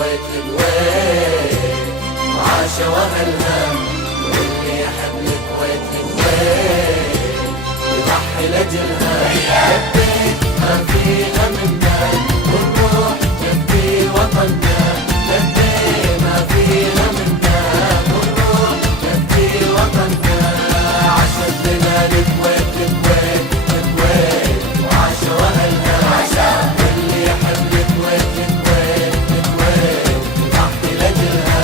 الكويت الكويت وعاش واهلها، واللي يحب الكويت الكويت يضحي لاجلها. لبيك ما فيها منا والروح تفدي وطننا، لبيك ما فيها منا والروح تفدي وطننا. عاشت لنا الكويت الكويت الكويت وعاش واهلها، واللي يحب الكويت الكويت الكويت يضحي لاجلها.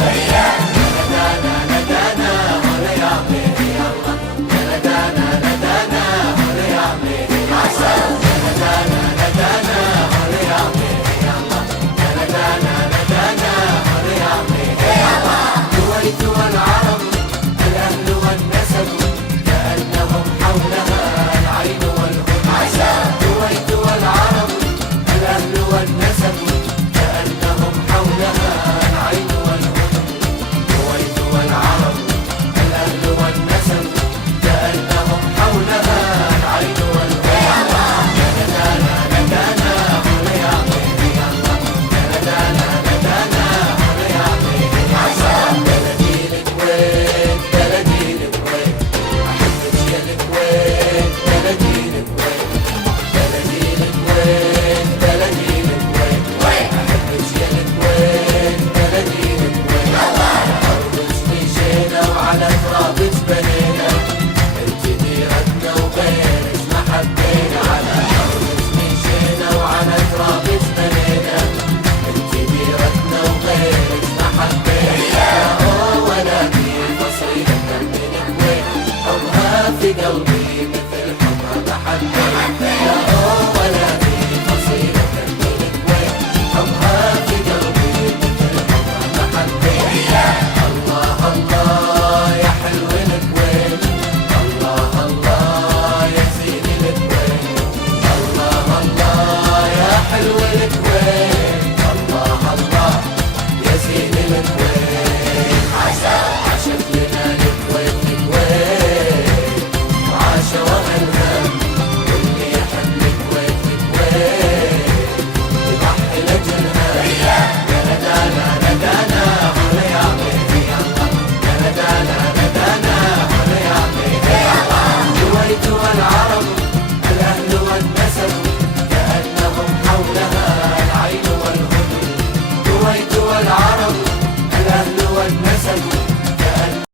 ندانا ندانا هلا يا عمي يلا، ندانا ندانا هلا يا عمي عسل، ندانا ندانا هلا يا عمي يلا، ندانا ندانا هلا يا عمي يلا. الكويت والعرب الاهل والنسب كانهم حولها العين والهدى. الكويت والعرب الاهل والنسب كانهم حولها العين والهدى. الكويت والعرب الاهل والنسب كانهم حولها العين والهدى. ندانا ندانا هلا يا عمي يلا، ندانا ندانا هلا يا عمي عسل. بلدي الكويت بلدي الكويت احبك يا الكويت، بلدي الكويت بلدي الكويت بلدي الكويت احبك يا الكويت، بلدي الكويت. أرضك مشينا وعلى ترابك بنينا، انت ديرتنا وغيرك ما حبينا. على أرضك مشينا وعلى ترابك بنينا، انت ديرتنا وغيرك ما حبينا. ولا في فصيلة من الكويت حبها في قلبي